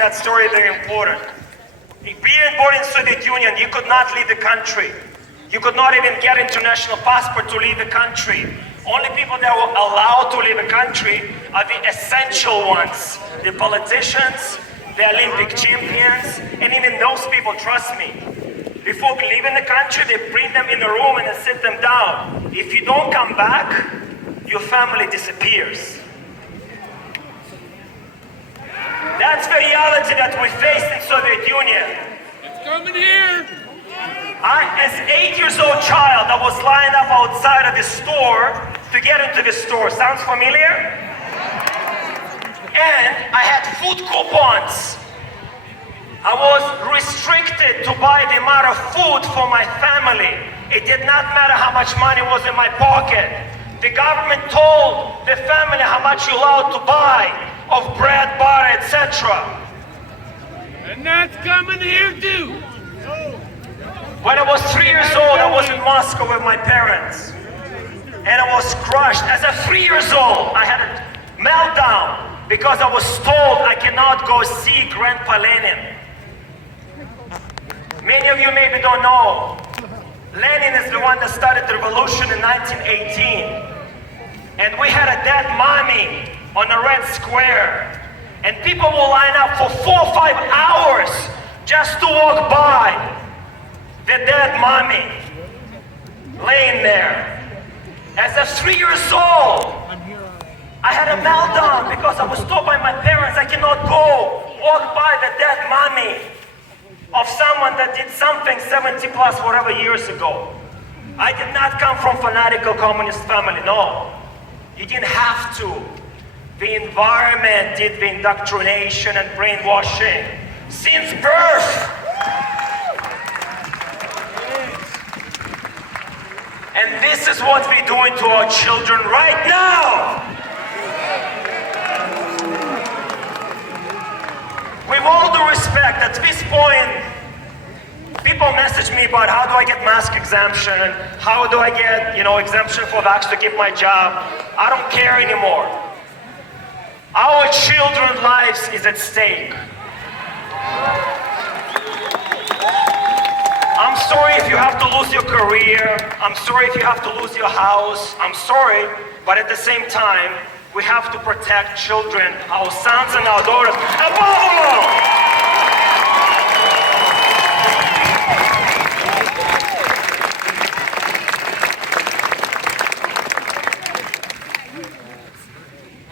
find that story very important. Being born in Soviet Union, you could not leave the country. You could not even get international passport to leave the country. Only people that were allowed to leave the country are the essential ones. The politicians, the Olympic champions, and even those people, trust me, before leaving the country, they bring them in a room and they sit them down. If you don't come back, your family disappears. That's the reality that we faced in Soviet Union. It's coming here. As an 8-year-old child, I was lined up outside of the store to get into the store. Sounds familiar? And I had food coupons. I was restricted to buy the amount of food for my family. It did not matter how much money was in my pocket. The government told the family how much you're allowed to buy of bread, butter, etc. And that's coming here too. When I was 3 years old, I was in Moscow with my parents. And I was crushed. As a 3 years old, I had a meltdown because I was told I cannot go see Grandpa Lenin. Many of you maybe don't know, Lenin is the one that started the revolution in 1918. And we had a dead mommy on the Red Square. And people will line up for 4 or 5 hours just to walk by the dead mommy laying there. As a 3 years old, I had a meltdown because I was told by my parents I cannot go walk by the dead mommy of someone that did something 70 plus whatever years ago. I did not come from fanatical communist family, no. You didn't have to. The environment did the indoctrination and brainwashing since birth. And this is what we're doing to our children right now. With all due respect, at this point, people message me about how do I get mask exemption and how do I get, exemption for vax to keep my job. I don't care anymore. Our children's lives is at stake. I'm sorry if you have to lose your career. I'm sorry if you have to lose your house. I'm sorry, but at the same time, we have to protect children, our sons and our daughters. Above all!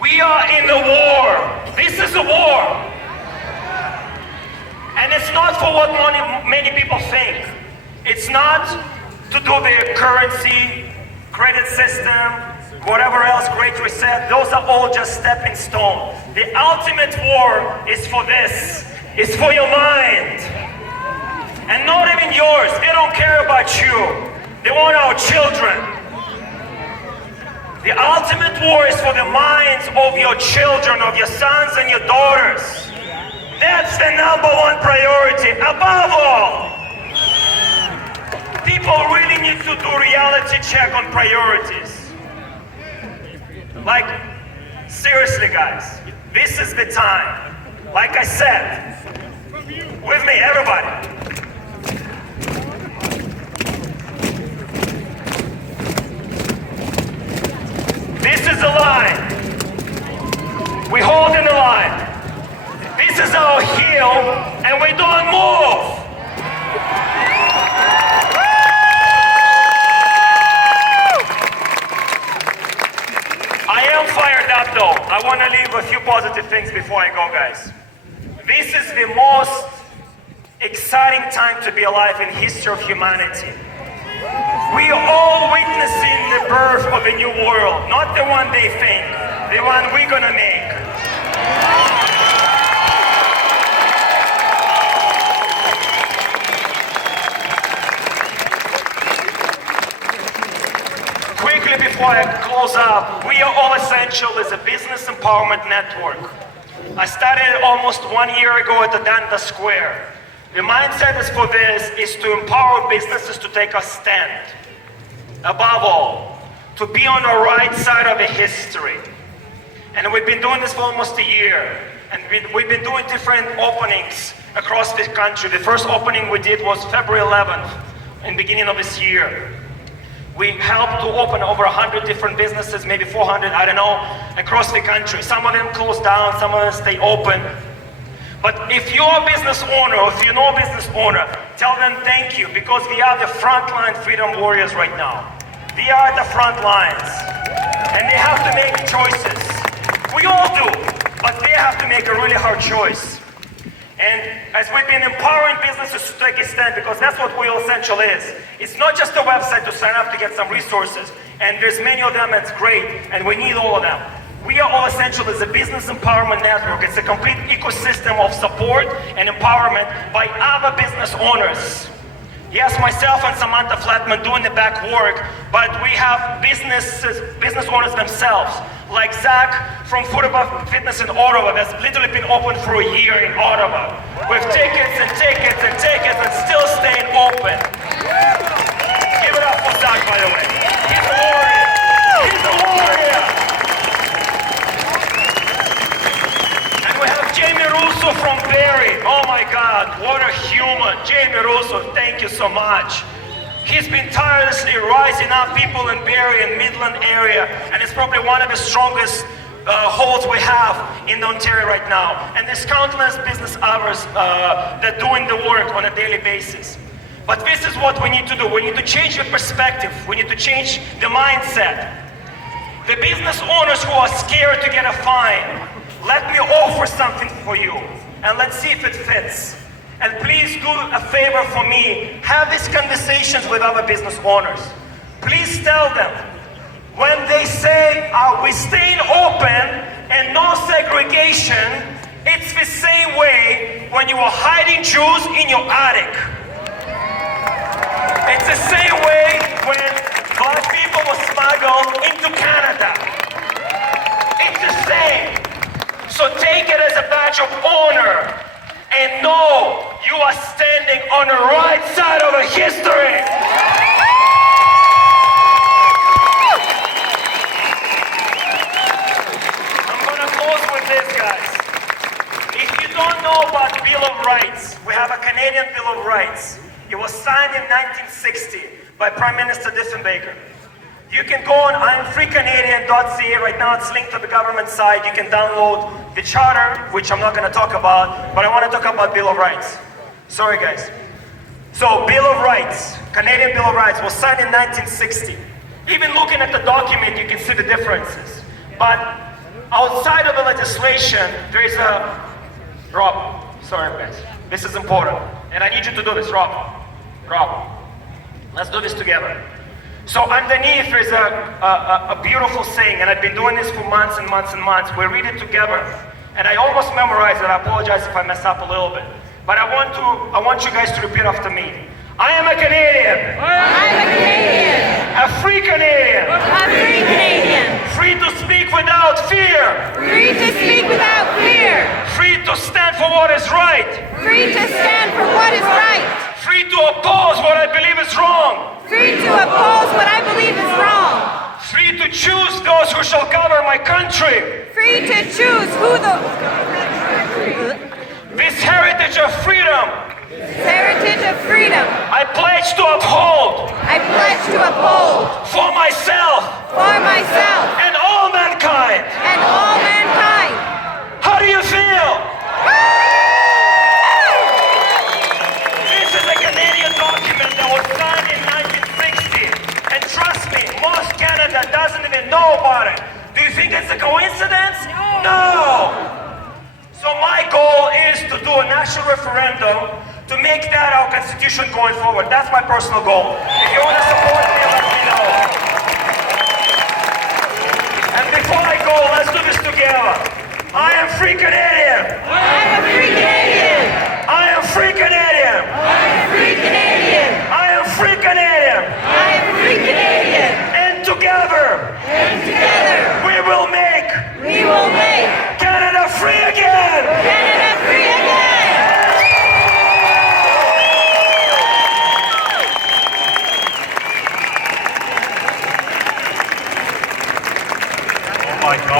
We are in a war. This is a war. And it's not for what many people think. It's not to do the currency, credit system, whatever else, Great Reset. Those are all just stepping stones. The ultimate war is for this. It's for your mind. And not even yours. They don't care about you. They want our children. The ultimate war is for the minds of your children, of your sons and your daughters. That's the #1 priority, above all. People really need to do reality check on priorities. Like, seriously guys, this is the time. Like I said, with me, everybody. This is the line. We hold in the line. This is our heel, and we don't move. I am fired up though. I want to leave a few positive things before I go, guys. This is the most exciting time to be alive in history of humanity. We are all witnessing the birth of a new world, not the one they think, the one we're gonna make. Quickly before I close up, We Are All Essential is a business empowerment network. I started almost 1 year ago at the Danta Square. The mindset is for this is to empower businesses to take a stand. Above all, to be on the right side of the history. And we've been doing this for almost a year. And we've been doing different openings across the country. The first opening we did was February 11th, in the beginning of this year. We helped to open over 100 different businesses, maybe 400, I don't know, across the country. Some of them closed down, some of them stay open. But if you're a business owner, or if you know a business owner, tell them thank you, because we are the frontline freedom warriors right now. We are the front lines, and they have to make choices. We all do, but they have to make a really hard choice. And as we've been empowering businesses to take a stand, because that's what Will Essential is. It's not just a website to sign up to get some resources, and there's many of them, it's great, and we need all of them. We are All Essential is a business empowerment network. It's a complete ecosystem of support and empowerment by other business owners. Yes, myself and Samantha Flatman doing the back work, but we have business owners themselves, like Zach from Football Fitness in Ottawa, that's literally been open for a year in Ottawa, with tickets and tickets and tickets and still staying open. Give it up for Zach, by the way. He's a warrior. He's a warrior. And we have Jamie Russo from Barrie. Oh my God, what a human. Jamie Russo, thank you so much. He's been tirelessly rising up people in Barrie and Midland area, and it's probably one of the strongest holds we have in Ontario right now. And there's countless business owners that are doing the work on a daily basis. But this is what we need to do. We need to change the perspective. We need to change the mindset. The business owners who are scared to get a fine, let me offer something for you, and let's see if it fits. And please do a favor for me, have these conversations with other business owners. Please tell them, when they say, are we staying open and no segregation, it's the same way when you are hiding Jews in your attic. It's the same way when Black people were smuggled into Canada. It's the same. So take it as a badge of honor and know you are standing on the right side of a history. I'm gonna close with this, guys. If you don't know about Bill of Rights, we have a Canadian Bill of Rights. It was signed in 1960 by Prime Minister Diefenbaker. You can go on imfreecanadian.ca. Right now it's linked to the government site. You can download the charter, which I'm not going to talk about, but I want to talk about Bill of Rights. Sorry, guys. So, Bill of Rights, Canadian Bill of Rights, was signed in 1960. Even looking at the document, you can see the differences. But outside of the legislation, there is a... Rob, sorry, guys. This is important. And I need you to do this, Rob. Rob, let's do this together. So underneath there's a beautiful saying, and I've been doing this for months and months and months. We read it together, and I almost memorized it. I apologize if I mess up a little bit. But I want you guys to repeat after me. I am a Canadian. I'm a Canadian. A free Canadian. A free Canadian. Free to speak without fear. Free to speak without fear. Free to stand for what is right. Free to stand for what is right. Free to oppose what I believe is wrong. Free to oppose what I believe is wrong. Free to choose those who shall govern my country. Free to choose who the... This heritage of freedom, heritage of freedom, I pledge to uphold. I pledge to uphold. For myself. For myself. And all mankind. And all mankind. How do you feel? This is a Canadian document that was signed in 1960. And trust me, most Canada doesn't even know about it. Do you think it's a coincidence? No! So my goal is to do a national referendum to make that our constitution going forward. That's my personal goal. If you want to support me, let me know. And before I go, let's do this together. I am free Canadian. I am free Canadian. I am free Canadian. I am free Canadian. I am free Canadian. I am free Canadian. And together, we will make Canada free again. Canada free again. Oh my God.